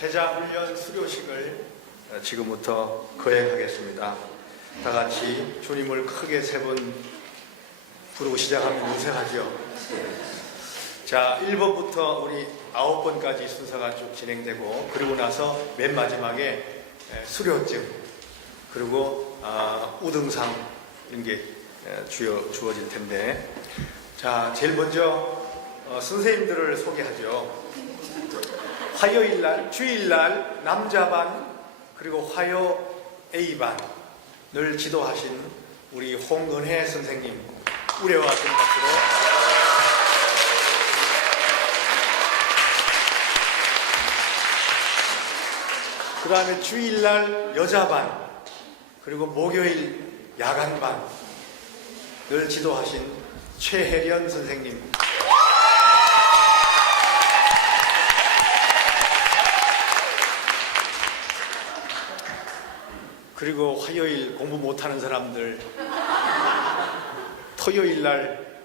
제자훈련 수료식을 지금부터 거행하겠습니다. 다 같이 주님을 크게 세 번 부르고 시작하면 유색하죠. 자, 1번부터 우리 9번까지 순서가 쭉 진행되고, 그리고 나서 맨 마지막에 수료증, 그리고 우등상 이런 게 주어질 텐데, 자, 제일 먼저 선생님들을 소개하죠. 화요일날, 주일날 남자반, 그리고 화요 A반을 지도하신 우리 홍은혜 선생님, 우레와 큰 박수로. 그 다음에 주일날 여자반, 그리고 목요일 야간반을 지도하신 최혜련 선생님. 그리고 화요일 공부 못하는 사람들, 토요일날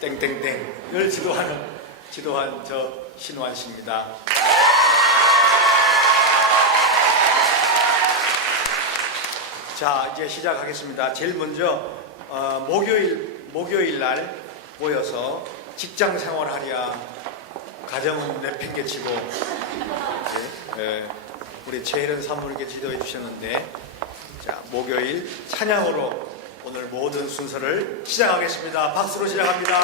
땡땡땡을 지도한 저 신환 씨입니다. 자, 이제 시작하겠습니다. 제일 먼저 목요일 날 모여서 직장 생활하랴 가정은 내팽개치고 우리 최혜련 사모님께 지도해 주셨는데, 자, 목요일 찬양으로 오늘 모든 순서를 시작하겠습니다. 박수로 시작합니다.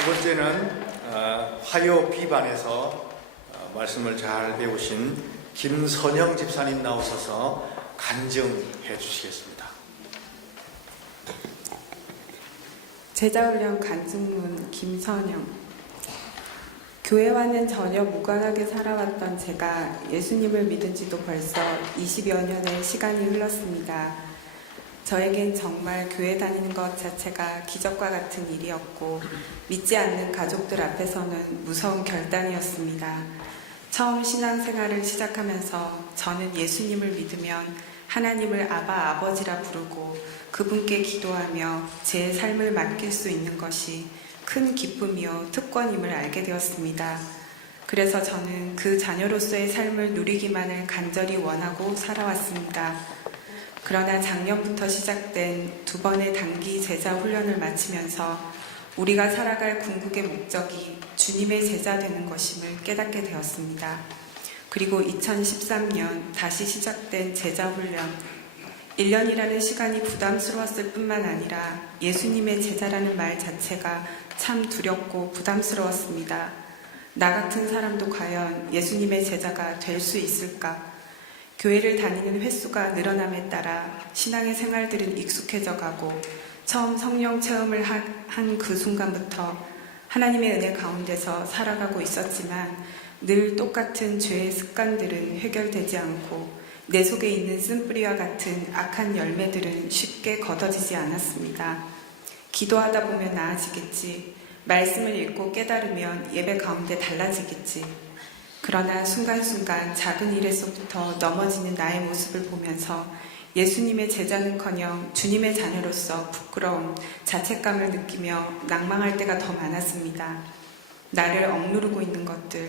두 번째는 화요 B반에서 말씀을 잘 배우신 김선영 집사님 나오셔서 간증해 주시겠습니다. 제자훈련 간증문 김선영. 교회와는 전혀 무관하게 살아왔던 제가 예수님을 믿은 지도 벌써 20여 년의 시간이 흘렀습니다. 저에겐 정말 교회 다니는 것 자체가 기적과 같은 일이었고, 믿지 않는 가족들 앞에서는 무서운 결단이었습니다. 처음 신앙생활을 시작하면서 저는 예수님을 믿으면 하나님을 아바 아버지라 부르고 그 그분께 기도하며 제 삶을 맡길 수 있는 것이 큰 기쁨이요 특권임을 알게 되었습니다. 그래서 저는 그 자녀로서의 삶을 누리기만을 간절히 원하고 살아왔습니다. 그러나 작년부터 시작된 2번의 단기 제자 훈련을 마치면서 우리가 살아갈 궁극의 목적이 주님의 제자 되는 것임을 깨닫게 되었습니다. 그리고 2013년 다시 시작된 제자 훈련, 1년이라는 시간이 부담스러웠을 뿐만 아니라 예수님의 제자라는 말 자체가 참 두렵고 부담스러웠습니다. 나 같은 사람도 과연 예수님의 제자가 될 수 있을까? 교회를 다니는 횟수가 늘어남에 따라 신앙의 생활들은 익숙해져 가고 처음 성령 체험을 한 그 순간부터 하나님의 은혜 가운데서 살아가고 있었지만 늘 똑같은 죄의 습관들은 해결되지 않고 내 속에 있는 쓴뿌리와 같은 악한 열매들은 쉽게 걷어지지 않았습니다. 기도하다 보면 나아지겠지. 말씀을 읽고 깨달으면 예배 가운데 달라지겠지. 그러나 순간순간 작은 일에서부터 넘어지는 나의 모습을 보면서 예수님의 제자는커녕 주님의 자녀로서 부끄러움, 자책감을 느끼며 낭망할 때가 더 많았습니다. 나를 억누르고 있는 것들,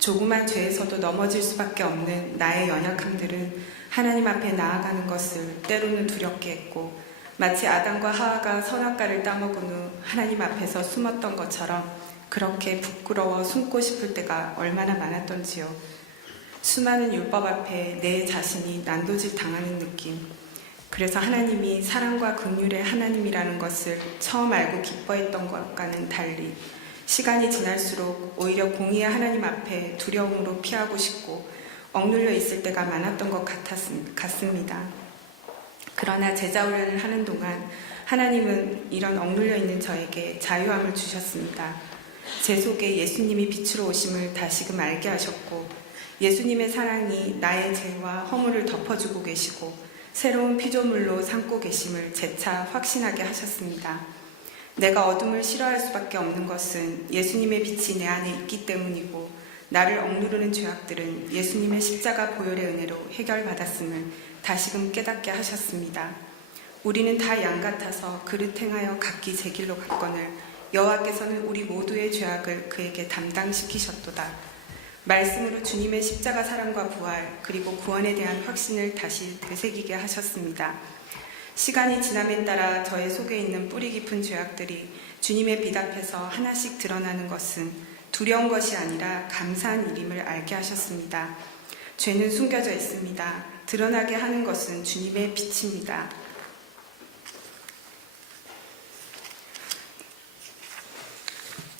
조그만 죄에서도 넘어질 수밖에 없는 나의 연약함들은 하나님 앞에 나아가는 것을 때로는 두렵게 했고 마치 아담과 하와가 선악과를 따먹은 후 하나님 앞에서 숨었던 것처럼 그렇게 부끄러워 숨고 싶을 때가 얼마나 많았던지요. 수많은 율법 앞에 내 자신이 난도질 당하는 느낌. 그래서 하나님이 사랑과 긍휼의 하나님이라는 것을 처음 알고 기뻐했던 것과는 달리 시간이 지날수록 오히려 공의의 하나님 앞에 두려움으로 피하고 싶고 억눌려 있을 때가 많았던 것 같습니다. 그러나 제자훈련을 하는 동안 하나님은 이런 억눌려 있는 저에게 자유함을 주셨습니다. 제 속에 예수님이 빛으로 오심을 다시금 알게 하셨고 예수님의 사랑이 나의 죄와 허물을 덮어주고 계시고 새로운 피조물로 삼고 계심을 재차 확신하게 하셨습니다. 내가 어둠을 싫어할 수밖에 없는 것은 예수님의 빛이 내 안에 있기 때문이고 나를 억누르는 죄악들은 예수님의 십자가 보혈의 은혜로 해결받았음을 다시금 깨닫게 하셨습니다. 우리는 다 양 같아서 그릇 행하여 각기 제 길로 갔거늘 여호와께서는 우리 모두의 죄악을 그에게 담당시키셨도다. 말씀으로 주님의 십자가 사랑과 부활 그리고 구원에 대한 확신을 다시 되새기게 하셨습니다. 시간이 지남에 따라 저의 속에 있는 뿌리 깊은 죄악들이 주님의 빛 앞에서 하나씩 드러나는 것은 두려운 것이 아니라 감사한 일임을 알게 하셨습니다. 죄는 숨겨져 있습니다. 드러나게 하는 것은 주님의 빛입니다.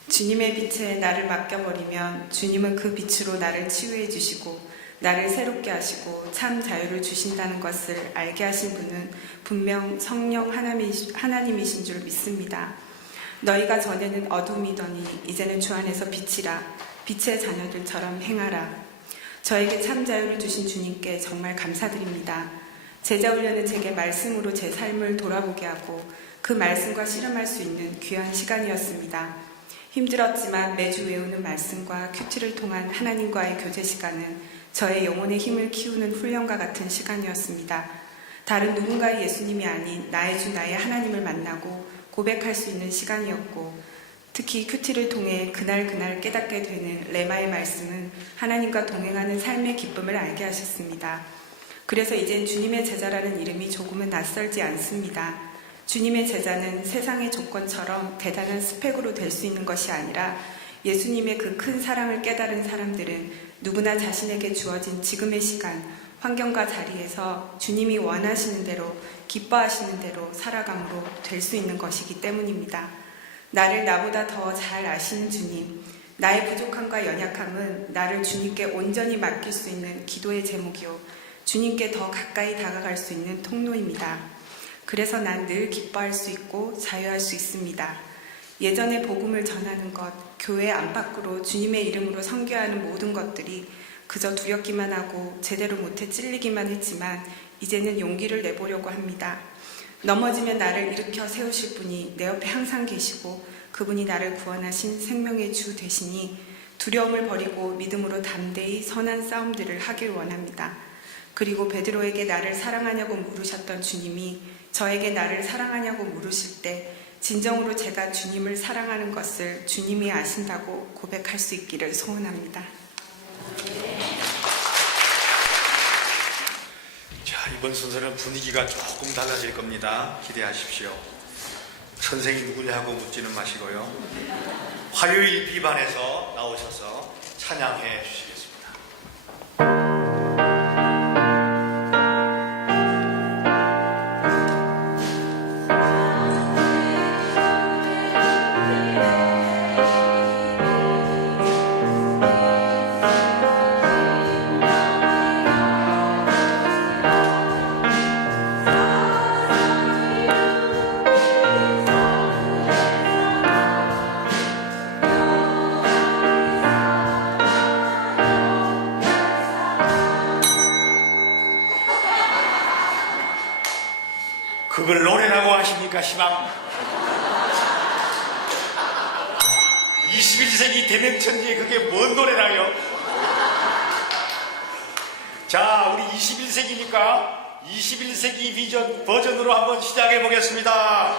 주님의 빛에 나를 맡겨버리면 주님은 그 빛으로 나를 치유해 주시고 나를 새롭게 하시고 참 자유를 주신다는 것을 알게 하신 분은 분명 성령 하나님이신 줄 믿습니다. 너희가 전에는 어둠이더니 이제는 주 안에서 빛이라. 빛의 자녀들처럼 행하라. 저에게 참 자유를 주신 주님께 정말 감사드립니다. 제자훈련은 제게 말씀으로 제 삶을 돌아보게 하고 그 말씀과 실험할 수 있는 귀한 시간이었습니다. 힘들었지만 매주 외우는 말씀과 큐티를 통한 하나님과의 교제 시간은 저의 영혼의 힘을 키우는 훈련과 같은 시간이었습니다. 다른 누군가의 예수님이 아닌 나의 주 나의 하나님을 만나고 고백할 수 있는 시간이었고 특히 큐티를 통해 그날 깨닫게 되는 레마의 말씀은 하나님과 동행하는 삶의 기쁨을 알게 하셨습니다. 그래서 이젠 주님의 제자라는 이름이 조금은 낯설지 않습니다. 주님의 제자는 세상의 조건처럼 대단한 스펙으로 될 수 있는 것이 아니라 예수님의 그 큰 사랑을 깨달은 사람들은 누구나 자신에게 주어진 지금의 시간, 환경과 자리에서 주님이 원하시는 대로, 기뻐하시는 대로 살아감으로 될 수 있는 것이기 때문입니다. 나를 나보다 더 잘 아시는 주님, 나의 부족함과 연약함은 나를 주님께 온전히 맡길 수 있는 기도의 제목이요, 주님께 더 가까이 다가갈 수 있는 통로입니다. 그래서 난 늘 기뻐할 수 있고 자유할 수 있습니다. 예전에 복음을 전하는 것, 교회 안팎으로 주님의 이름으로 선교하는 모든 것들이 그저 두렵기만 하고 제대로 못해 찔리기만 했지만 이제는 용기를 내보려고 합니다. 넘어지면 나를 일으켜 세우실 분이 내 옆에 항상 계시고 그분이 나를 구원하신 생명의 주 되시니 두려움을 버리고 믿음으로 담대히 선한 싸움들을 하길 원합니다. 그리고 베드로에게 나를 사랑하냐고 물으셨던 주님이 저에게 나를 사랑하냐고 물으실 때 진정으로 제가 주님을 사랑하는 것을 주님이 아신다고 고백할 수 있기를 소원합니다. 자, 이번 순서는 분위기가 조금 달라질 겁니다. 기대하십시오. 선생이 누구냐고 묻지는 마시고요. 화요일 비반에서 나오셔서 찬양해 주시겠습니다. 그걸 노래라고 하십니까, 시방? 21세기 대명천지에 그게 뭔 노래라요? 자, 우리 21세기니까 21세기 비전 버전으로 한번 시작해 보겠습니다.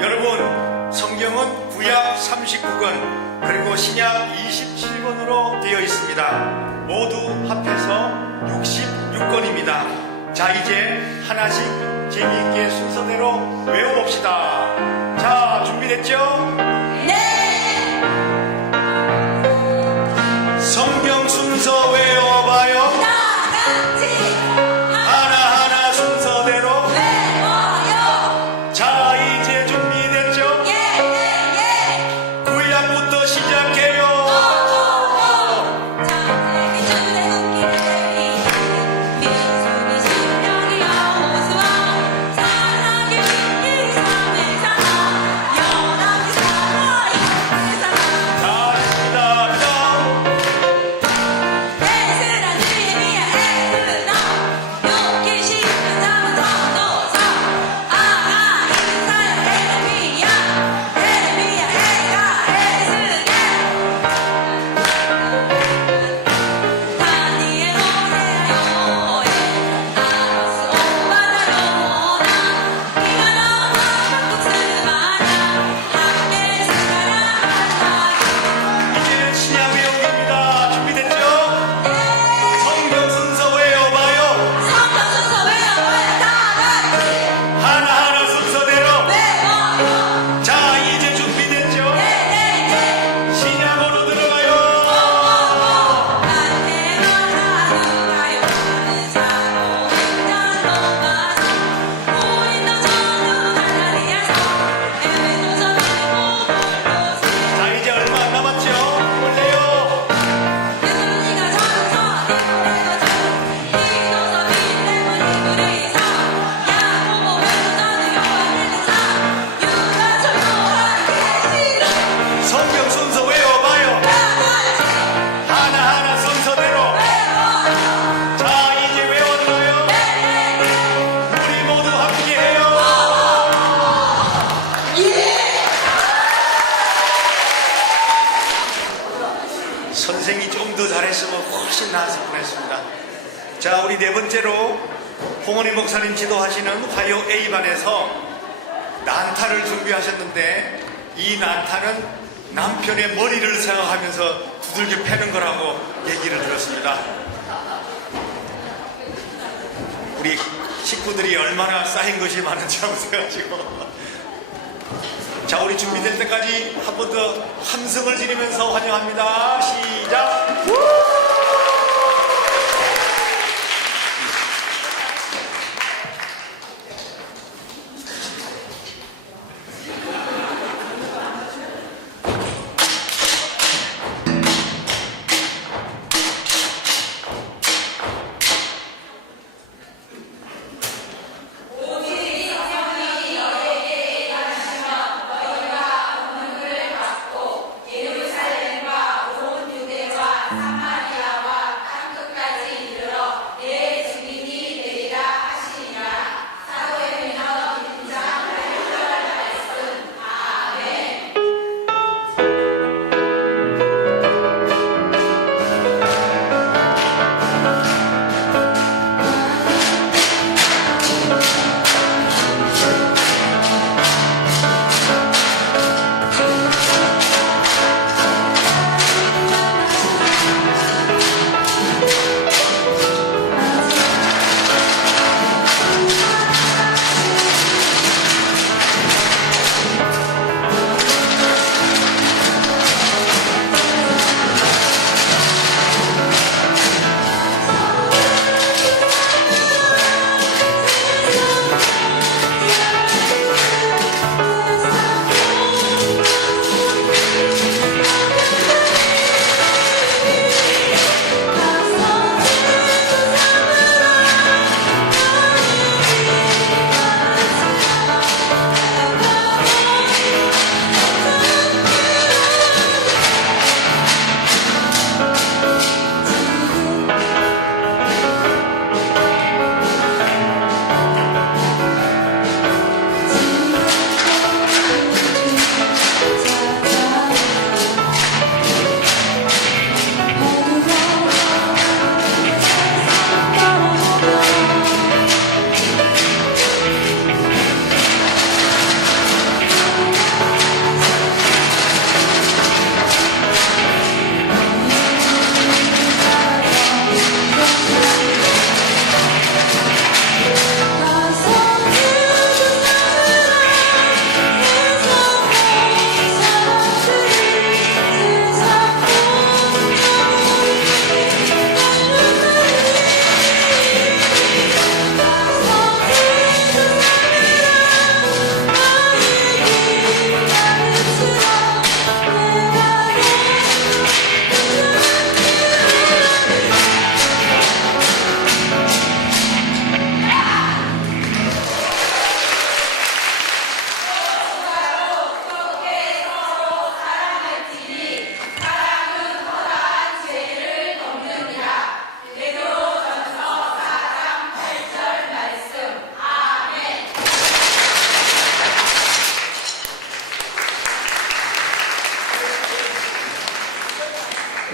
여러분, 성경은 구약 39권 그리고 신약 27권으로 되어 있습니다. 모두 합해서 66권입니다. 자, 이제 하나씩 재미있게 순서대로 외워봅시다. 자, 준비됐죠? 네! 성경 순서 외워봐요. 하나하나 순서대로 외워요. 자, 이제 준비됐죠? 구약부터 시작해요. 선생이 좀 더 잘했으면 훨씬 나았을 뻔했습니다. 자, 우리 네 번째로 홍원희 목사님 지도하시는 화요 A반에서 난타를 준비하셨는데 이 난타는 남편의 머리를 생각하면서 두들겨 패는 거라고 얘기를 들었습니다. 우리 식구들이 얼마나 쌓인 것이 많은지 한번 생각하시고. 자, 우리 준비될 때까지 한 번 더 함성을 지르면서 환영합니다. 시작! 예루살렘과 온 유대와 사마리아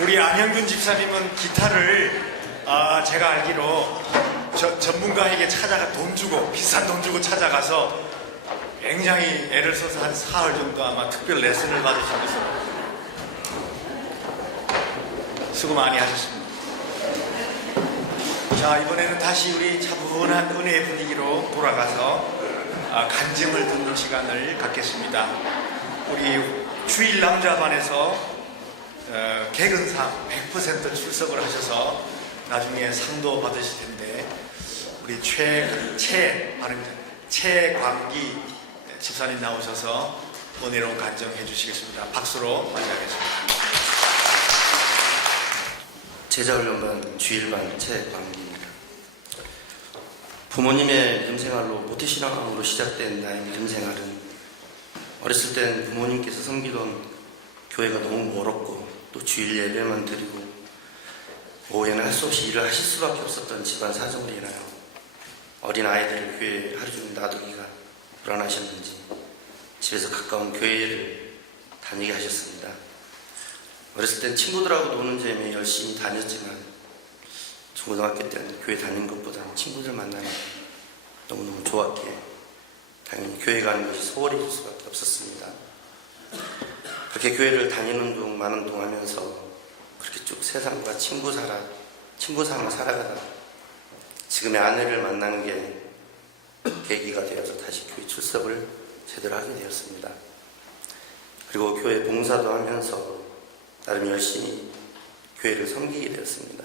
우리 안영균 집사님은 기타를 제가 알기로 전문가에게 돈 주고 비싼 돈 주고 찾아가서 굉장히 애를 써서 한 사흘 정도 아마 특별 레슨을 받으신 것으로 수고 많이 하셨습니다. 자, 이번에는 다시 우리 차분한 은혜의 분위기로 돌아가서 간증을 듣는 시간을 갖겠습니다. 우리 주일 남자반에서 개근상 100% 출석을 하셔서 나중에 상도 받으실 텐데 우리 최광기 집사님 나오셔서 은혜로운 간증해 주시겠습니다. 박수로 맞이하겠습니다. 제자훈련반 주일반 최광기입니다. 부모님의 믿음생활로 모태신앙으로 시작된 나의 믿음생활은 어렸을 땐 부모님께서 섬기던 교회가 너무 멀었고 또 주일 예배만 드리고 오후에는 할 수 없이 일을 하실 수밖에 없었던 집안 사정으로 인하여 어린 아이들을 교회에 하루 종일 놔두기가 불안하셨는지 집에서 가까운 교회를 다니게 하셨습니다. 어렸을 땐 친구들하고 노는 재미에 열심히 다녔지만 중고등학교 때는 교회 다니는 것보다는 친구들 만나는 게 너무너무 좋았기에 당연히 교회 가는 것이 소홀해질 수밖에 없었습니다. 그렇게 교회를 다니는 동 많은 동 하면서 그렇게 쭉 세상과 친구 삼아 살아가다 지금의 아내를 만나는 게 계기가 되어서 다시 교회 출석을 제대로 하게 되었습니다. 그리고 교회 봉사도 하면서 나름 열심히 교회를 섬기게 되었습니다.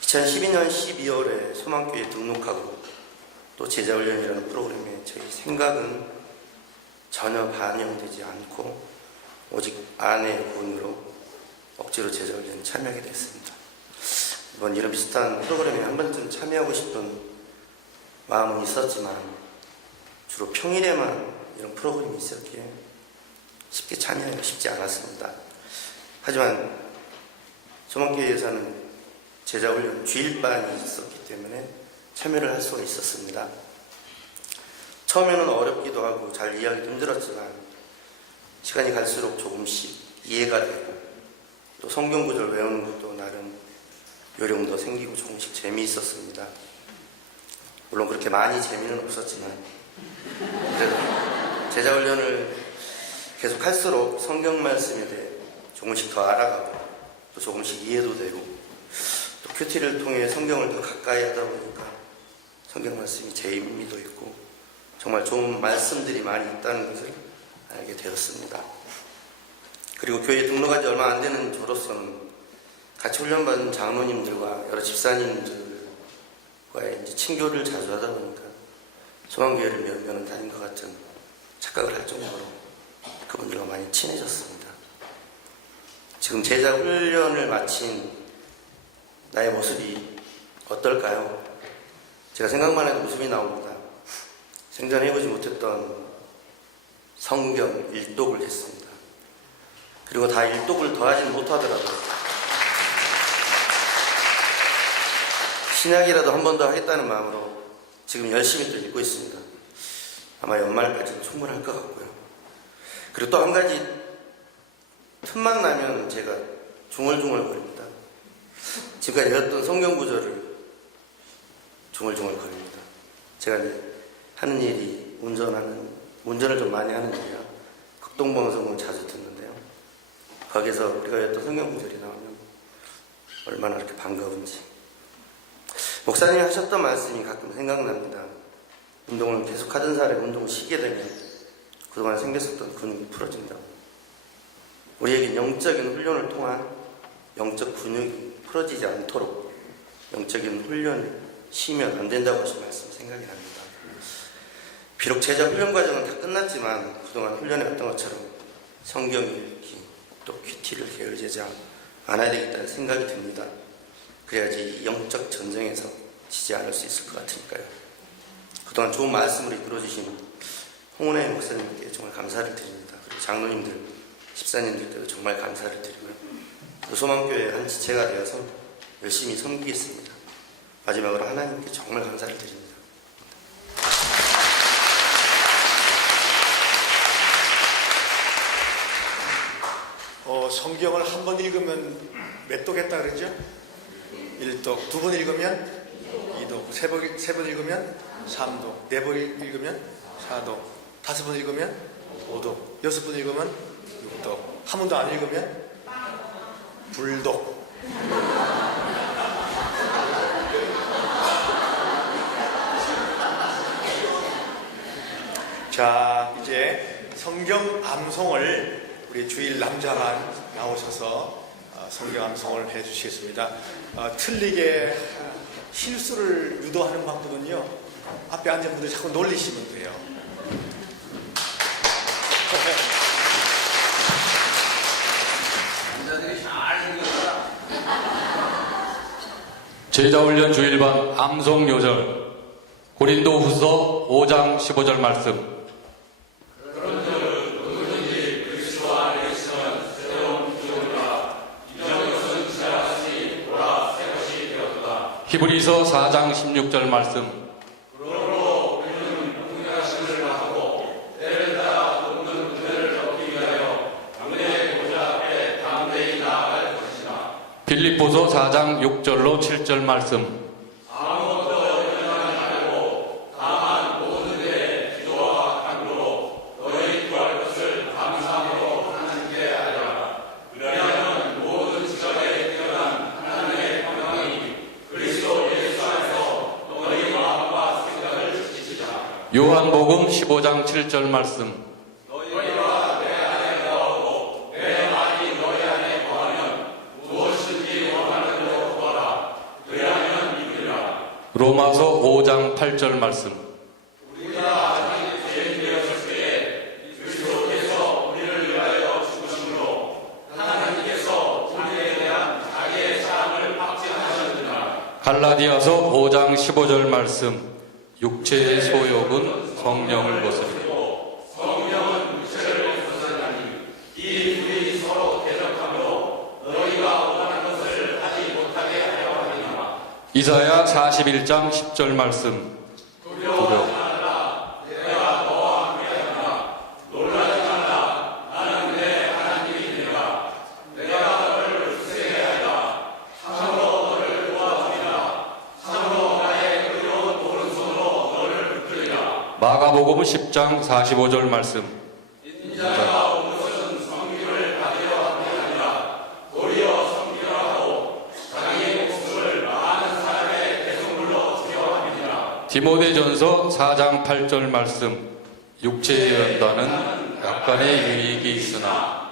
2012년 12월에 소망교회에 등록하고 또 제자훈련이라는 프로그램에 저희 생각은 전혀 반영되지 않고 오직 아내의 권유로 억지로 제자훈련에 참여하게 됐습니다. 이번 이런 비슷한 프로그램에 한 번쯤 참여하고 싶은 마음은 있었지만 주로 평일에만 이런 프로그램이 있었기에 쉽게 참여하기가 쉽지 않았습니다. 하지만 소망교회에서는 제자훈련 주일반이 있었기 때문에 참여를 할 수가 있었습니다. 처음에는 어렵기도 하고 잘 이해하기도 힘들었지만 시간이 갈수록 조금씩 이해가 되고 또 성경 구절 외우는 것도 나름 요령도 생기고 조금씩 재미있었습니다. 물론 그렇게 많이 재미는 없었지만 그래도 제자훈련을 계속 할수록 성경 말씀에 대해 조금씩 더 알아가고 또 조금씩 이해도 되고 또 큐티를 통해 성경을 더 가까이 하다 보니까 성경 말씀이 재미도 있고 정말 좋은 말씀들이 많이 있다는 것을 알게 되었습니다. 그리고 교회에 등록한 지 얼마 안 되는 저로서는 같이 훈련받은 장로님들과 여러 집사님들과의 이제 친교를 자주 하다 보니까 소망교회를 몇 년은 다닌 것 같은 착각을 할 정도로 그분들과 많이 친해졌습니다. 지금 제자 훈련을 마친 나의 모습이 어떨까요? 제가 생각만 해도 웃음이 나옵니다. 생전에 해보지 못했던 성경 일독을 했습니다. 그리고 다 일독을 더하지는 못하더라고요. 신약이라도 한 번 더 하겠다는 마음으로 지금 열심히 또 읽고 있습니다. 아마 연말까지는 충분할 것 같고요. 그리고 또 한 가지 틈만 나면 제가 중얼중얼거립니다. 지금까지 배웠던 성경 구절을 중얼중얼거립니다. 제가 이제 하는 일이 운전을 좀 많이 하는 일이라 극동방송을 자주 듣는데요. 거기서 우리가 배웠던 성경 구절이 나오면 얼마나 이렇게 반가운지. 목사님이 하셨던 말씀이 가끔 생각납니다. 운동을 계속 하던 사람이 운동을 쉬게 되면 그동안 생겼었던 근육이 풀어진다고. 우리에겐 영적인 훈련을 통한 영적 근육이 풀어지지 않도록 영적인 훈련을 쉬면 안 된다고 하신 말씀 생각이 납니다. 비록 제자 훈련 과정은 다 끝났지만 그동안 훈련해왔던 것처럼 성경 읽기 또 큐티를 게을리지 않아야 되겠다는 생각이 듭니다. 그래야지 이 영적 전쟁에서 지지 않을 수 있을 것 같으니까요. 그동안 좋은 말씀을 이끌어주신 홍은혜 목사님께 정말 감사를 드립니다. 그리고 장로님들, 집사님들께도 정말 감사를 드리고요. 또 소망교회 한 지체가 되어서 열심히 섬기겠습니다. 마지막으로 하나님께 정말 감사를 드립니다. 성경을 한 번 읽으면 몇 독했다 그러죠? 1독. 두 번 읽으면 2독. 세 번 읽으면 3독. 네 번 읽으면 4독. 5번 읽으면 5독. 6번 읽으면 6독. 한 번도 안 읽으면 불독. 자, 이제 성경 암송을 우리 주일 남자만 나오셔서 성경 암송을 해주시겠습니다. 틀리게 실수를 유도하는 방법은요, 앞에 앉은 분들 자꾸 놀리시면 돼요. 제자훈련 주일반 암송 요절 고린도후서 5장 15절 말씀. 히브리서 4장 16절 말씀. 빌립보서 4장 6절로 7절 말씀. 요한복음 15장 7절 말씀. 로마서 5장 8절 말씀. 갈라디아서 5장 15절 말씀. 육체의 소욕은 성령을 거스르고 이사야 41장 10절 말씀. 두려워. 마가복음 10장 45절 말씀. 디모데전서 4장 8절 말씀. 육체의 연단은 약간의 유익이 있으나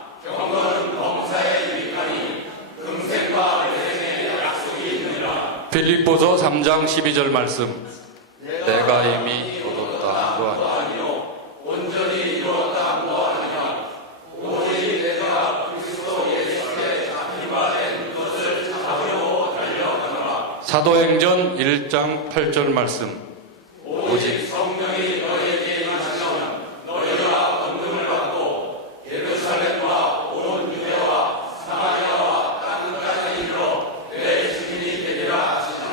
빌립보서 3장 12절 말씀. 내가 이미 이루었다 함도 아니라 사도행전 1장 8절 말씀. 오직 성령이 너희에게 임하시면 너희가 권능을 받고 예루살렘과 온 유대와 사마리아와 땅 끝까지 이르러 내 주민이 되리라 하시니라.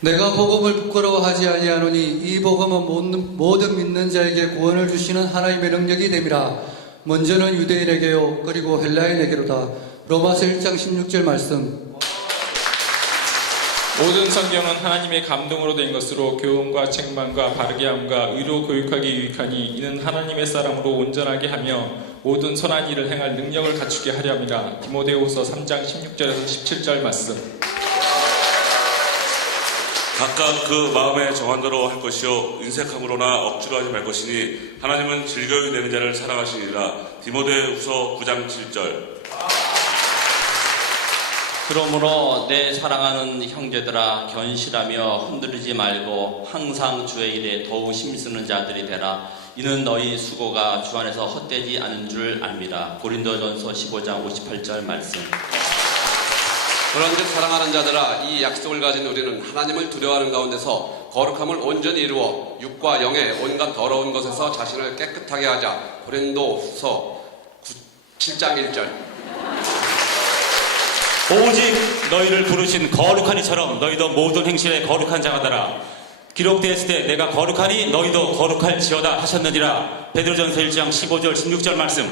내가 복음을 부끄러워하지 아니하노니 이 복음은 모든 믿는 자에게 구원을 주시는 하나님의 능력이 됨이라. 먼저는 유대인에게요 그리고 헬라인에게로다. 로마서 1장 16절 말씀. 모든 성경은 하나님의 감동으로 된 것으로 교훈과 책망과 바르게 함과 의로 교육하기 유익하니 이는 하나님의 사람으로 온전하게 하며 모든 선한 일을 행할 능력을 갖추게 하려 함이라. 디모데후서 3장 16절에서 17절 말씀. 각각 그 마음의 정한대로 할 것이요 인색함으로나 억지로 하지 말 것이니 하나님은 즐거이 내는 자를 사랑하시니라. 디모데후서 9장 7절. 그러므로 내 사랑하는 형제들아 견실하며 흔들리지 말고 항상 주의 일에 더욱 힘쓰는 자들이 되라. 이는 너희 수고가 주 안에서 헛되지 않은 줄 압니다. 고린도전서 15장 58절 말씀. 그런즉 사랑하는 자들아 이 약속을 가진 우리는 하나님을 두려워하는 가운데서 거룩함을 온전히 이루어 육과 영의 온갖 더러운 것에서 자신을 깨끗하게 하자. 고린도후서 7장 1절. 오직 너희를 부르신 거룩한 이처럼 너희도 모든 행실에 거룩한 자가 되라. 기록되었을 때 내가 거룩하니 너희도 거룩할지어다 하셨느니라. 베드로전서 1장 15절 16절 말씀.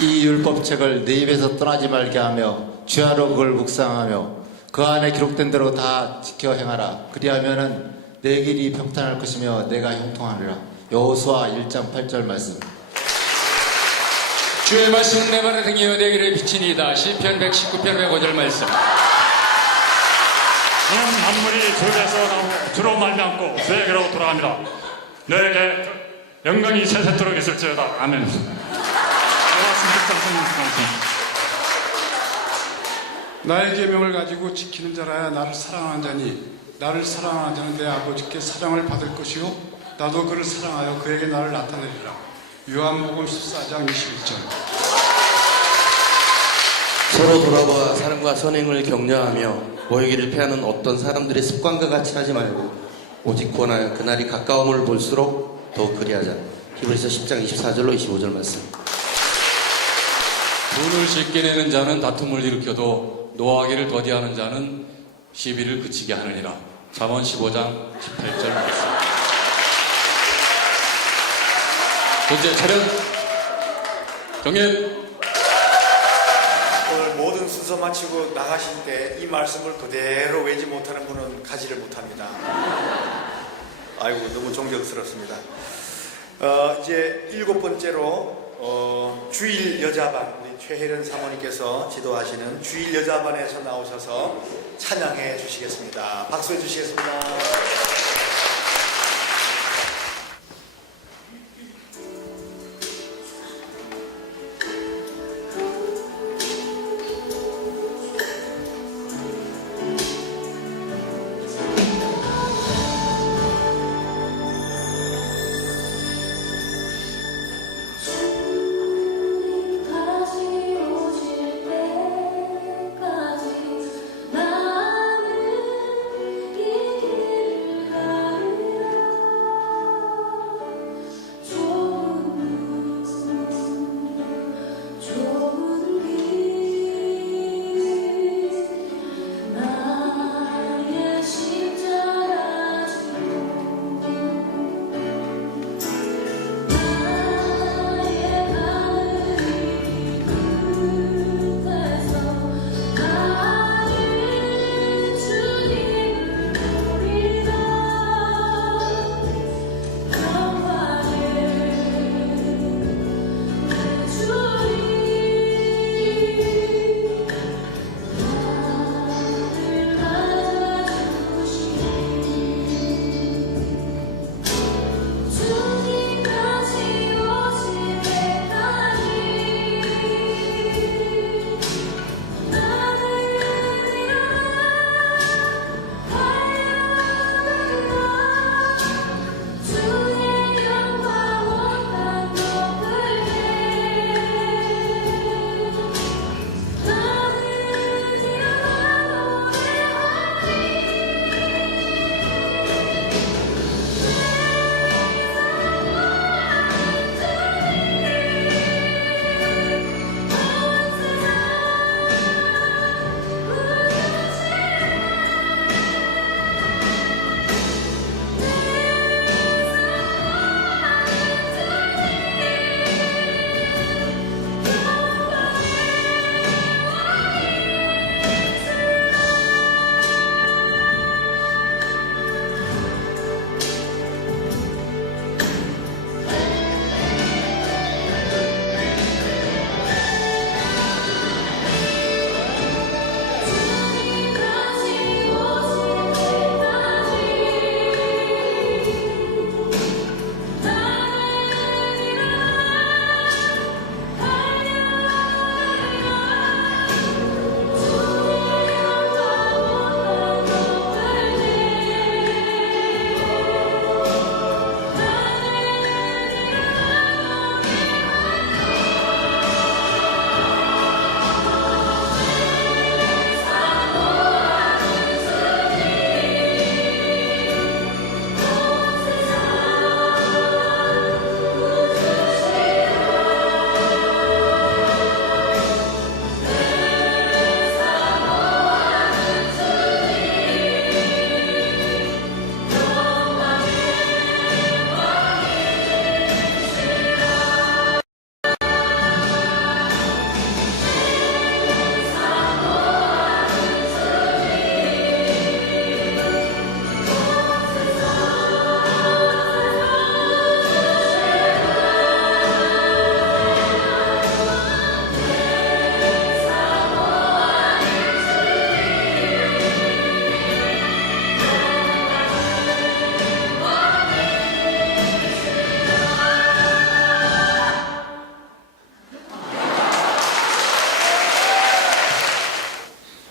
이 율법책을 내 입에서 떠나지 말게 하며 주야로 그걸 묵상하며 그 안에 기록된 대로 다 지켜 행하라. 그리하면은 내 길이 평탄할 것이며 내가 형통하리라. 여호수아 1장 8절 말씀. 주의 말씀 내 발에 등이여 내 길에 비치니이다. 시편 119편 105절 말씀. 너는 만물이 주에서 나오고 주로 말미암고 주에게로 돌아갑니다. 너에게 영광이 세세토록 있을지어다. 아멘. 나의 계명을 가지고 지키는 자라야 나를 사랑하는 자니 나를 사랑하는 자는 내 아버지께 사랑을 받을 것이요 나도 그를 사랑하여 그에게 나를 나타내리라. 요한복음 14장 21절. 서로 돌아봐 사랑과 선행을 격려하며 모이기를 피하는 어떤 사람들의 습관과 같이 하지 말고 오직 권하여 그날이 가까움을 볼수록 더욱 그리하자. 히브리서 10장 24절로 25절 말씀. 돈을 쉽게 내는 자는 다툼을 일으켜도 노하기를 더디하는 자는 시비를 그치게 하느니라. 잠언 15장 18절 말씀. 번째 차렷 정립. 오늘 모든 순서 마치고 나가실 때 이 말씀을 그대로 외지 못하는 분은 가지를 못합니다. 아이고 너무 존경스럽습니다. 이제 7번째로 주일 여자반 우리 최혜련 사모님께서 지도하시는 주일 여자반에서 나오셔서 찬양해 주시겠습니다. 박수해 주시겠습니다. 나는 이 길을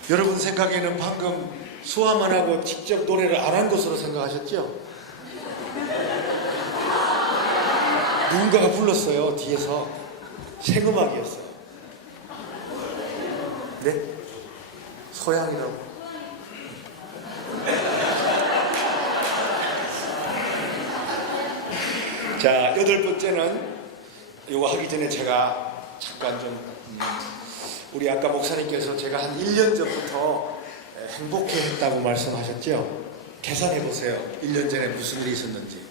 여러분 생각에는 방금 수화만 하고 직접 노래를 안 한 것으로 생각하셨죠? 누군가가 불렀어요. 뒤에서 생음악이었어요. 네? 소양이라고. 자, 8번째는 이거 하기 전에 제가 잠깐 좀 우리 아까 목사님께서 제가 한 1년 전부터 행복해했다고 말씀하셨죠? 계산해 보세요. 1년 전에 무슨 일이 있었는지.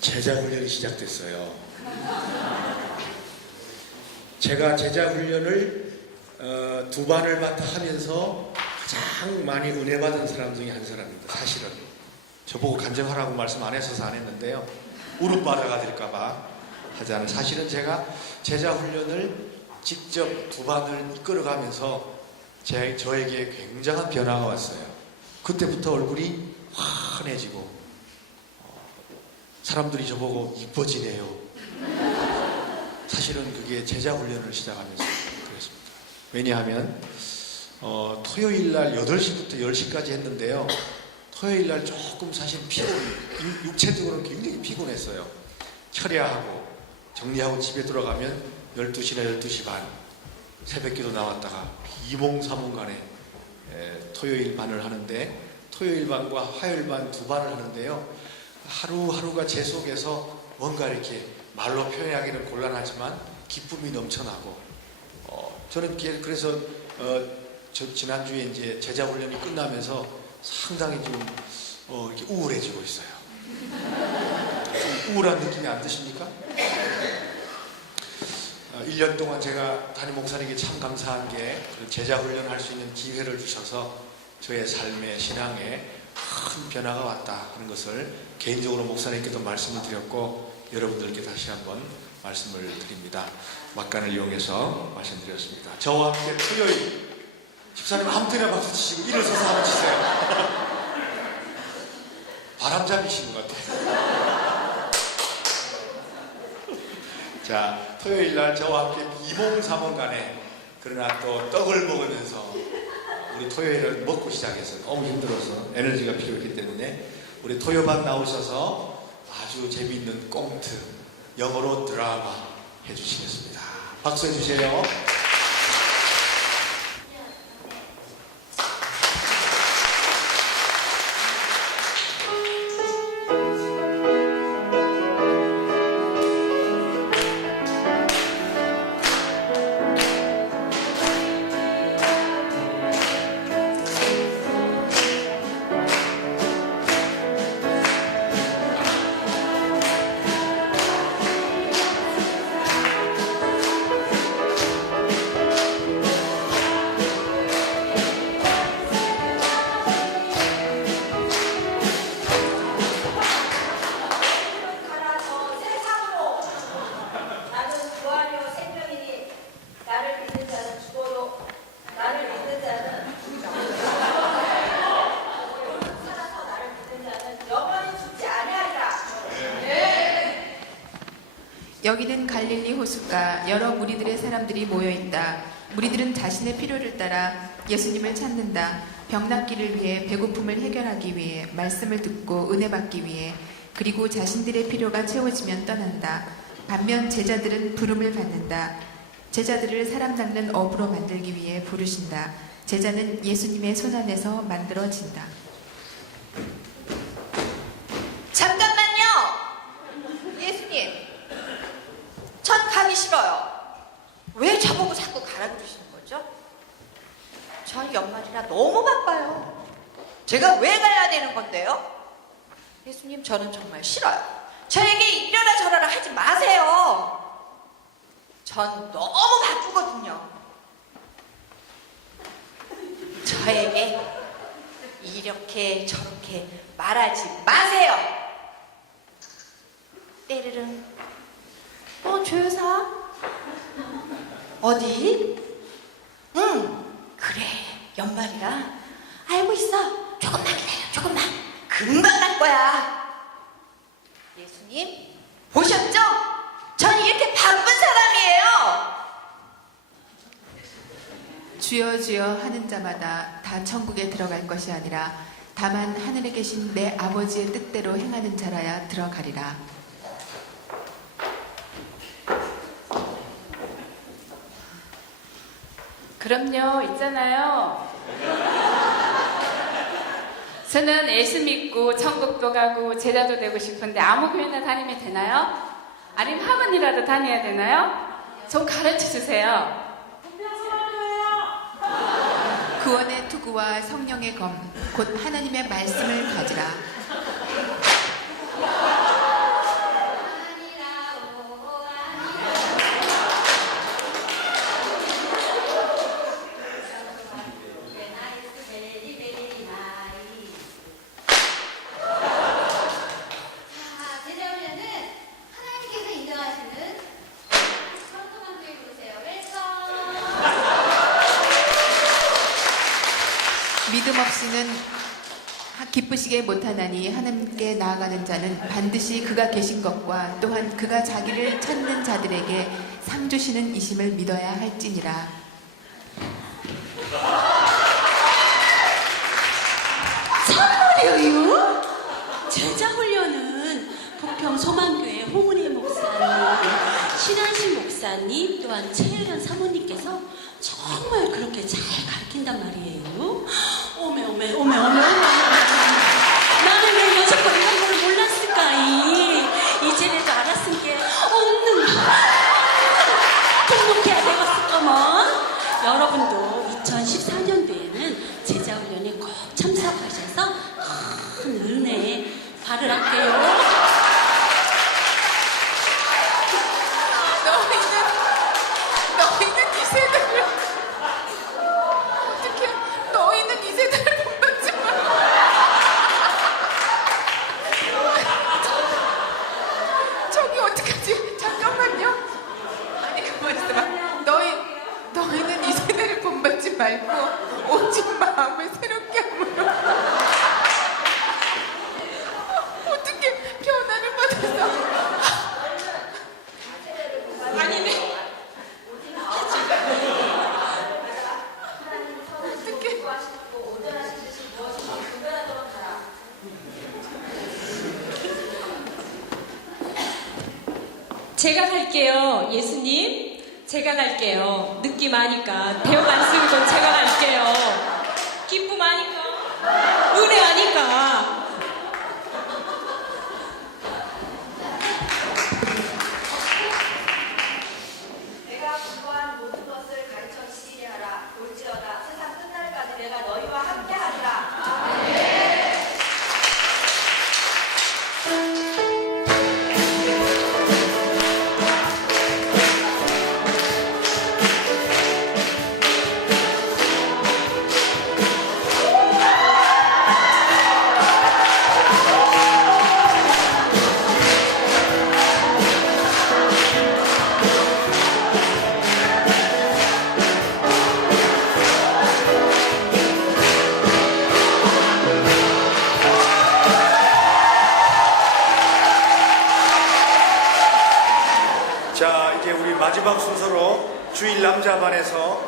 제자훈련이 시작됐어요. 제가 제자훈련을 2반을 맡아 하면서 가장 많이 은혜 받은 사람 중에 한 사람입니다. 사실은 저보고 간증하라고 말씀 안 했어서 안 했는데요. 우르빠져가 될까봐 하지 않은. 사실은 제가 제자훈련을 직접 2반을 이끌어가면서 저에게 굉장한 변화가 왔어요. 그때부터 얼굴이 환해지고 사람들이 저보고 이뻐지네요. 사실은 그게 제자훈련을 시작하면서 그랬습니다. 왜냐하면 토요일날 8시부터 10시까지 했는데요. 토요일날 조금 사실 육체적으로 굉장히 피곤했어요. 철야하고 정리하고 집에 들어가면 12시나 12시 반 새벽기도 나왔다가 이몽사몽간에 토요일 반을 하는데 토요일 반과 화요일 반 2반을 하는데요. 하루하루가 제 속에서 뭔가 이렇게 말로 표현하기는 곤란하지만 기쁨이 넘쳐나고 저는 그래서 지난주에 이제 제자훈련이 끝나면서 상당히 좀 이렇게 우울해지고 있어요. 좀 우울한 느낌이 안 드십니까? 1년 동안 제가 담임 목사님께 참 감사한 게 제자훈련을 할 수 있는 기회를 주셔서 저의 삶의 신앙에 큰 변화가 왔다 하는 것을 개인적으로 목사님께도 말씀을 드렸고 여러분들께 다시 한번 말씀을 드립니다. 막간을 이용해서 말씀드렸습니다. 저와 함께 토요일 집사님 아무 때나 박수 치시고 일어서서 한번 치세요. 바람잡이신 것 같아요. 자, 토요일날 저와 함께 이몽사몽간에 그러나 또 떡을 먹으면서 우리 토요일을 먹고 시작해서 너무 힘들어서 에너지가 필요했기 때문에 우리 토요반 나오셔서 아주 재미있는 꽁트 영어로 드라마 해주시겠습니다. 박수 해주세요. 여기는 갈릴리 호숫가 여러 무리들의 사람들이 모여있다. 무리들은 자신의 필요를 따라 예수님을 찾는다. 병낫기를 위해 배고픔을 해결하기 위해 말씀을 듣고 은혜 받기 위해 그리고 자신들의 필요가 채워지면 떠난다. 반면 제자들은 부름을 받는다. 제자들을 사람 낚는 어부로 만들기 위해 부르신다. 제자는 예수님의 손안에서 만들어진다. 잠깐만요. 예수님, 전 가기 싫어요. 왜 저보고 자꾸 가라 그러시는 거죠? 전 연말이라 너무 바빠요. 제가 왜 가야 되는 건데요? 예수님, 저는 정말 싫어요. 저에게 이러라 저러라 하지 마세요. 전 너무 바쁘거든요. 저에게 이렇게 저렇게 말하지 마세요. 때르릉. 조여사? 어디? 그래, 연말이라. 알고 있어. 조금만 기다려, 조금만. 금방 갈 거야. 예수님, 보셨죠? 전 이렇게 바쁜 사람이에요. 주여 주여 하는 자마다 다 천국에 들어갈 것이 아니라 다만 하늘에 계신 내 아버지의 뜻대로 행하는 자라야 들어가리라. 그럼요, 있잖아요. 저는 예수 믿고 천국도 가고 제자도 되고 싶은데 아무 교회나 다니면 되나요? 아니면 학원이라도 다녀야 되나요? 좀 가르쳐 주세요. 구원의 투구와 성령의 검, 곧 하나님의 말씀을 가지라. 믿음 없이는 기쁘시게 못하나니 하나님께 나아가는 자는 반드시 그가 계신 것과 또한 그가 자기를 찾는 자들에게 상 주시는 이심을 믿어야 할지니라. 참말이에요? 제자 훈련은 부평 소망교회 홍은혜 목사님, 신한신 목사님, 또한 최혜련 사모님께서 정말 그렇게 잘 가르친단 말이에요. 오메. 나는 왜 여태껏 이런 걸 몰랐을까이? 이제라도 알았은 게 없는 등록해야 되겠을까만. 여러분도 2014년도에는 제자 훈련에 꼭 참석하셔서 큰 은혜 받으랄게요. 너희는 이 세대를 어떻게 너희는 이 세대를 본받지 마. 저기 어떡하지? 잠깐만요. 아니 가만 있어봐. 너희는 이 세대를 본받지 말고 오직 마음을 새롭게 함으로 어떻게 변화를 받아서 아니네. 제가 갈게요. 예수님, 제가 갈게요. 느낌 아니까, 배움 안 쓰고 좀 제가 갈게요. 기쁨 아니까, 은혜 아니까. 내가 공부한 모든 것을 가르쳐 지키게 하라. 볼지어다 세상 끝날까지 내가 너희와 함께 하리라. 자, 이제 우리 마지막 순서로 주일 남자반에서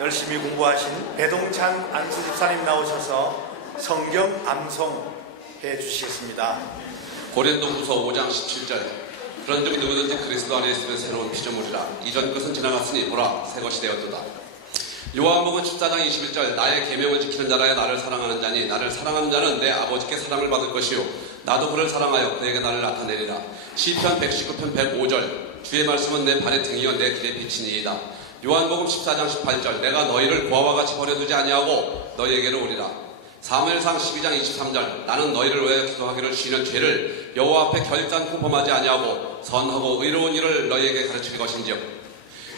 열심히 공부하신 배동찬 안수 집사님 나오셔서 성경 암송해 주시겠습니다. 고린도후서 5장 17절 그런즉 누구든지 그리스도 안에 있으면 새로운 피조물이라 이전 것은 지나갔으니 보라 새 것이 되었도다. 요한복음 14장 21절 나의 계명을 지키는 자라야 나를 사랑하는 자니 나를 사랑하는 자는 내 아버지께 사랑을 받을 것이요 나도 그를 사랑하여 그에게 나를 나타내리라. 시편 119편 105절 주의 말씀은 내 발의 등이요 내 길의 빛이니이다. 요한복음 14장 18절 내가 너희를 고아와 같이 버려두지 아니하고 너희에게로 오리라. 사무엘상 12장 23절 나는 너희를 위하여 기도하기를 쉬는 죄를 여호와 앞에 결단코 범하지 아니하고 선하고 의로운 일을 너희에게 가르칠 것인지요.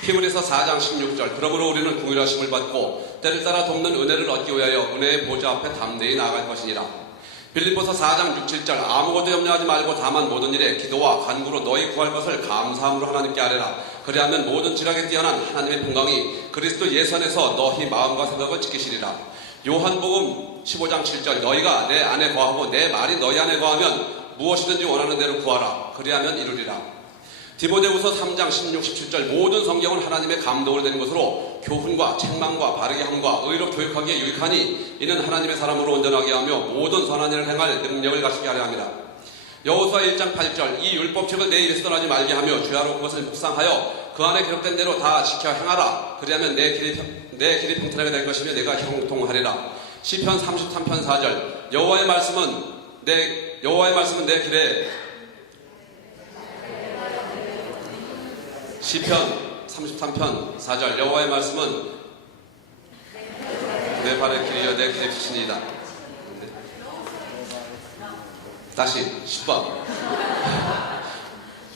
히브리서 4장 16절 그러므로 우리는 긍휼하심을 받고 때를 따라 돕는 은혜를 얻기 위하여 은혜의 보좌 앞에 담대히 나아갈 것이니라. 빌립보서 4장 6, 7절 아무것도 염려하지 말고 다만 모든 일에 기도와 간구로 너희 구할 것을 감사함으로 하나님께 아뢰라. 그리하면 모든 지략에 뛰어난 하나님의 평강이 그리스도 예수 안에서 너희 마음과 생각을 지키시리라. 요한복음 15장 7절 너희가 내 안에 거하고 내 말이 너희 안에 거하면 무엇이든지 원하는 대로 구하라. 그리하면 이루리라. 디모데후서 3장 16, 17절 모든 성경은 하나님의 감동을 내는 것으로 교훈과 책망과 바르게 함과 의로 교육하기에 유익하니 이는 하나님의 사람으로 온전하게 하며 모든 선한 일을 행할 능력을 갖추게 하려 합니다. 여호수아 1장 8절 이 율법책을 내 입에서 떠나지 말게 하며 주야로 그것을 묵상하여 그 안에 기록된 대로 다 지켜 행하라. 그리하면 내 길이 평탄하게 될 것이며 내가 형통하리라. 시편 33편 4절 여호와의 말씀은 내 길에 시편 33편 4절 여호와의 말씀은 내 발의 길이여 내 길의 빛이니이다. 다시 10번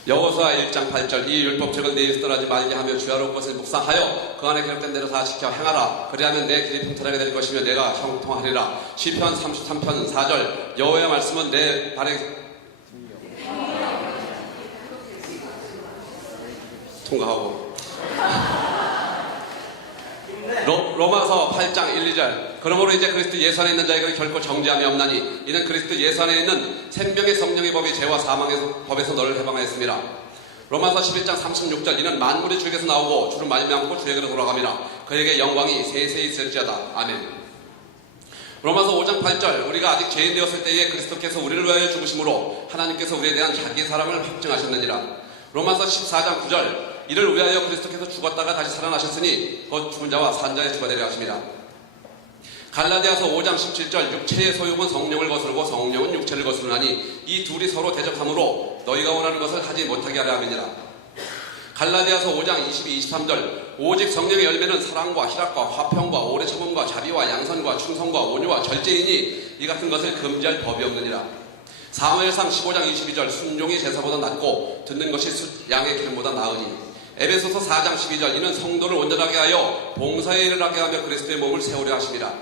여호수아 1장 8절 이 율법책을 내 입에서 떠나지 말게 하며 주야로 그것을 묵상하여 그 안에 기록된 대로 다 지켜 행하라. 그리하면 내 길이 평탄하게 될 것이며 내가 형통하리라. 시편 33편 4절 여호와의 말씀은 내 발의 통과하고 로마서 8장 1, 2절 그러므로 이제 그리스도 예수 안에 있는 자에게는 결코 정죄함이 없나니 이는 그리스도 예수 안에 있는 생명의 성령의 법이 죄와 사망의 법에서 너를 해방하였습니다. 로마서 11장 36절 이는 만물이 주에게서 나오고 주를 말미암고 주에게로 돌아갑니다. 그에게 영광이 세세히 있을지어다. 아멘. 로마서 5장 8절 우리가 아직 죄인 되었을 때에 그리스도께서 우리를 위하여 죽으심으로 하나님께서 우리에 대한 자기의 사랑을 확증하셨느니라. 로마서 14장 9절 이를 위하여 그리스도께서 죽었다가 다시 살아나셨으니 곧 죽은 자와 산 자의 주가 되려 하십니다. 갈라디아서 5장 17절 육체의 소욕은 성령을 거스르고 성령은 육체를 거스르나니 이 둘이 서로 대적하므로 너희가 원하는 것을 하지 못하게 하려 함이니라. 갈라디아서 5장 22, 23절 오직 성령의 열매는 사랑과 희락과 화평과 오래 참음과 자비와 양선과 충성과 온유와 절제이니 이 같은 것을 금지할 법이 없느니라. 사무엘상 15장 22절 순종이 제사보다 낫고 듣는 것이 양의 기름보다 나으니. 에베소서 4장 12절 이는 성도를 온전하게 하여 봉사의 일을 하게 하며 그리스도의 몸을 세우려 하십니다.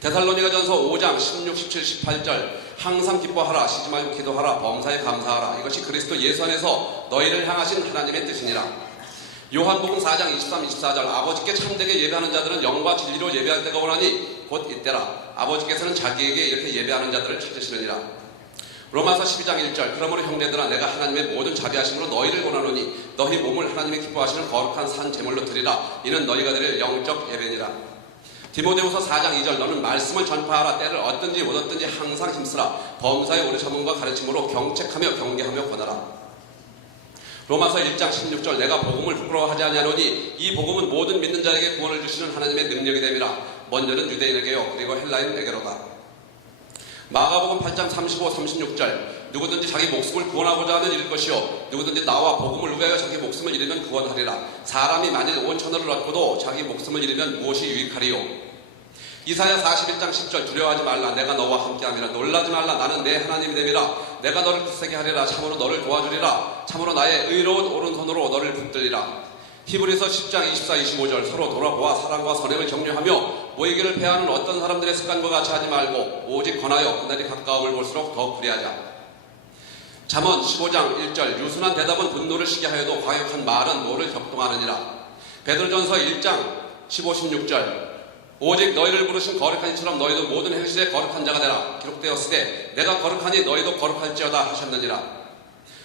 데살로니가전서 5장 16, 17, 18절 항상 기뻐하라 쉬지 말고 기도하라 범사에 감사하라 이것이 그리스도 예수 안에서 너희를 향하신 하나님의 뜻이니라. 요한복음 4장 23, 24절 아버지께 참되게 예배하는 자들은 영과 진리로 예배할 때가 오나니 곧 이때라. 아버지께서는 자기에게 이렇게 예배하는 자들을 찾으시느니라. 로마서 12장 1절 그러므로 형제들아 내가 하나님의 모든 자비하심으로 너희를 권하노니 너희 몸을 하나님의 기뻐하시는 거룩한 산 제물로 드리라. 이는 너희가 드릴 영적 예배니라. 디모데후서 4장 2절 너는 말씀을 전파하라. 때를 얻든지 못 얻든지 항상 힘쓰라. 범사의 오래 참음과 가르침으로 경책하며 경계하며 권하라. 로마서 1장 16절 내가 복음을 부끄러워하지 아니하노니 이 복음은 모든 믿는 자에게 구원을 주시는 하나님의 능력이 됨이라. 먼저는 유대인에게요 그리고 헬라인에게로다. 마가복음 8장 35, 36절 누구든지 자기 목숨을 구원하고자 하면 잃을 것이요 누구든지 나와 복음을 위하여 자기 목숨을 잃으면 구원하리라. 사람이 만일 온 천하를 얻고도 자기 목숨을 잃으면 무엇이 유익하리요. 이사야 41장 10절 두려워하지 말라. 내가 너와 함께함이라. 놀라지 말라. 나는 내 하나님이 됨이라. 내가 너를 굳세게 하리라. 참으로 너를 도와주리라. 참으로 나의 의로운 오른손으로 너를 붙들리라. 히브리서 10장 24, 25절 서로 돌아보아 사랑과 선행을 격려하며 모이기를 패하는 어떤 사람들의 습관과 같이 하지 말고 오직 권하여 그날이 가까움을 볼수록 더 그리하자. 잠언 15장 1절 유순한 대답은 분노를 시게 하여도 과격한 말은 노를 격동하느니라. 베드로전서 1장 15, 16절 오직 너희를 부르신 거룩한 이처럼 너희도 모든 행실에 거룩한 자가 되라. 기록되었으되 내가 거룩하니 너희도 거룩할지어다 하셨느니라.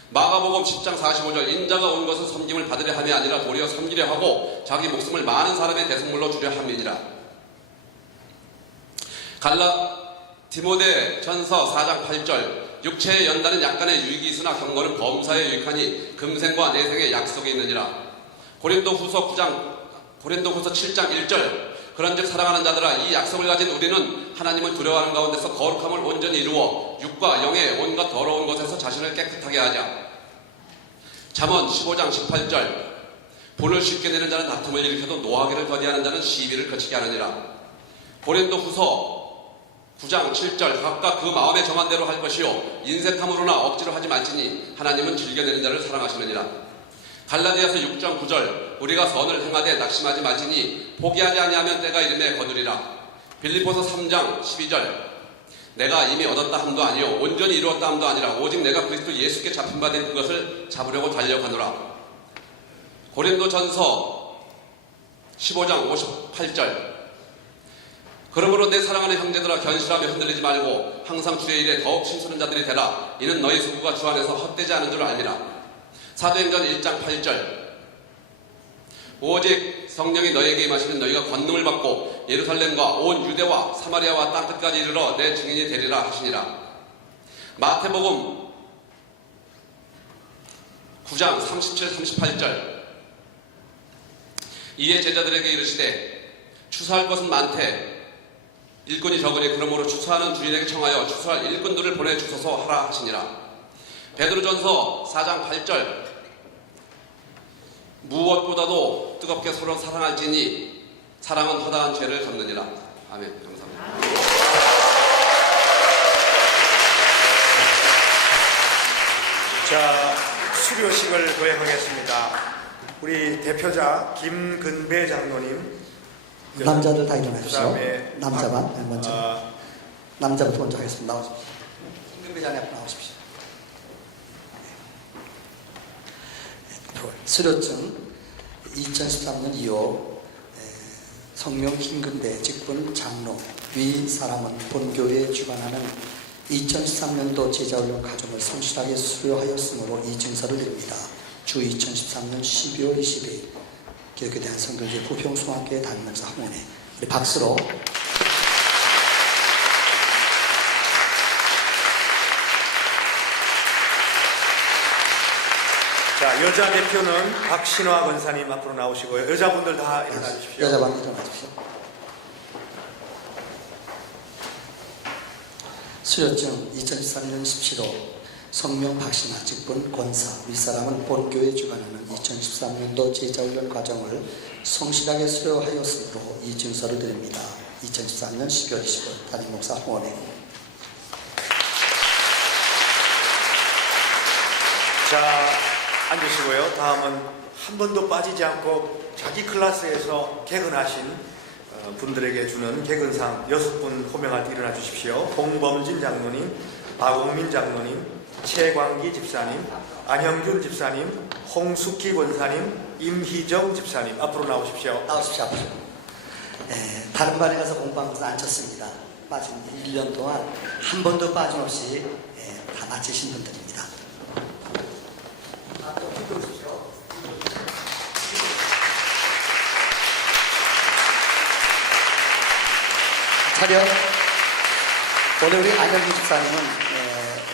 마가복음 10장 45절 인자가 온 것은 섬김을 받으려 함이 아니라 도리어 섬기려 하고 자기 목숨을 많은 사람의 대속물로 주려 함이니라. 디모데 전서 4장 8절 육체의 연단은 약간의 유익이 있으나 경건은 범사에 유익하니 금생과 내생의 약속이 있느니라. 고린도후서 7장 1절 그런즉 사랑하는 자들아 이 약속을 가진 우리는 하나님을 두려워하는 가운데서 거룩함을 온전히 이루어 육과 영의 온갖 더러운 것에서 자신을 깨끗하게 하자. 잠언 15장 18절 불을 쉽게 내는 자는 다툼을 일으켜도 노하기를 더디하는 자는 시비를 거치게 하느니라. 고린도후서 9장 7절 각각 그 마음에 정한 대로 할 것이요 인색함으로나 억지로 하지 말지니 하나님은 즐겨내는 자를 사랑하시느니라. 갈라디아서 6장 9절 우리가 선을 행하되 낙심하지 말지니 포기하지 아니하면 때가 이름에 거두리라. 빌립보서 3장 12절 내가 이미 얻었다 함도 아니요 온전히 이루었다 함도 아니라 오직 내가 그리스도 예수께 잡힌 바 된 그것을 잡으려고 달려가노라. 고린도전서 15장 58절 그러므로 내 사랑하는 형제들아 견실하며 흔들리지 말고 항상 주의 일에 더욱 힘쓰는 자들이 되라. 이는 너희 수고가 주 안에서 헛되지 않은 줄 알미라. 사도행전 1장 8절 오직 성령이 너희에게 임하시면 너희가 권능을 받고 예루살렘과 온 유대와 사마리아와 땅끝까지 이르러 내 증인이 되리라 하시니라. 마태복음 9장 37, 38절 이에 제자들에게 이르시되 추수할 것은 많되 일꾼이 적으니 그러므로 추수하는 주인에게 청하여 추수할 일꾼들을 보내주소서 하라 하시니라. 베드로전서 4장 8절 무엇보다도 뜨겁게 서로 사랑할지니 사랑은 허다한 죄를 갚느니라. 아멘. 감사합니다. 자, 수료식을 도행하겠습니다. 우리 대표자 김근배 장로님. 남자들 다 일어나십시오. 그다음에 남자만 맨 먼저. 남자부터 먼저 하겠습니다. 나오십시오. 김근배 장님 앞으로 나오십시오. 수료증 2013년 2호 성명 김근배 직분 장로 위 사람은 본교회에 주관하는 2013년도 제자훈련 과정을 성실하게 수료하였으므로 이 증서를 드립니다. 주 2013년 12월 20일 기독교에 대한 성교제 부평송학교에 다니면서 학원에 우리 박수로 자, 여자 대표는 박신화 권사님 앞으로 나오시고요. 여자분들 다 일어나 주십시오. 여자분들 일어나 주십시오. 수료증 2013년 17호 성명 박신화 직분 권사 윗사람은 본교회 주관하는 2013년도 제자훈련 과정을 성실하게 수료하였으므로 이 증서를 드립니다. 2013년 12월 20일 담임목사 홍원회. 자, 앉으시고요. 다음은 한 번도 빠지지 않고 자기 클래스에서 개근하신 분들에게 주는 개근상 6분 호명할 때 일어나 주십시오. 홍범진 장로님, 박옥민 장로님, 최광기 집사님, 안형준 집사님, 홍숙희 권사님, 임희정 집사님 앞으로 나오십시오. 나오십시오. 앞으로. 다른 반에 가서 공부한 것은 안 쳤습니다. 빠진 1년 동안 한 번도 빠짐없이 다 마치신 분들입니다. 차렷. 오늘 우리 안영기 집사님은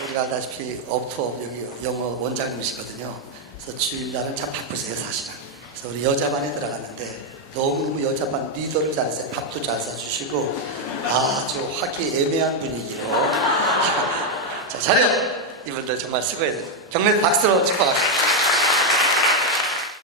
우리가 알다시피 업투업 여기 영어 원장님이시거든요. 그래서 주일날은 참 바쁘세요 사실은. 그래서 우리 여자반에 들어갔는데 너무 여자반 리더를 잘해서 밥도 잘 사주시고 아주 화기애매한 분위기로 자 차렷. 이분들 정말 수고해서 경례 박수로 축복합시다.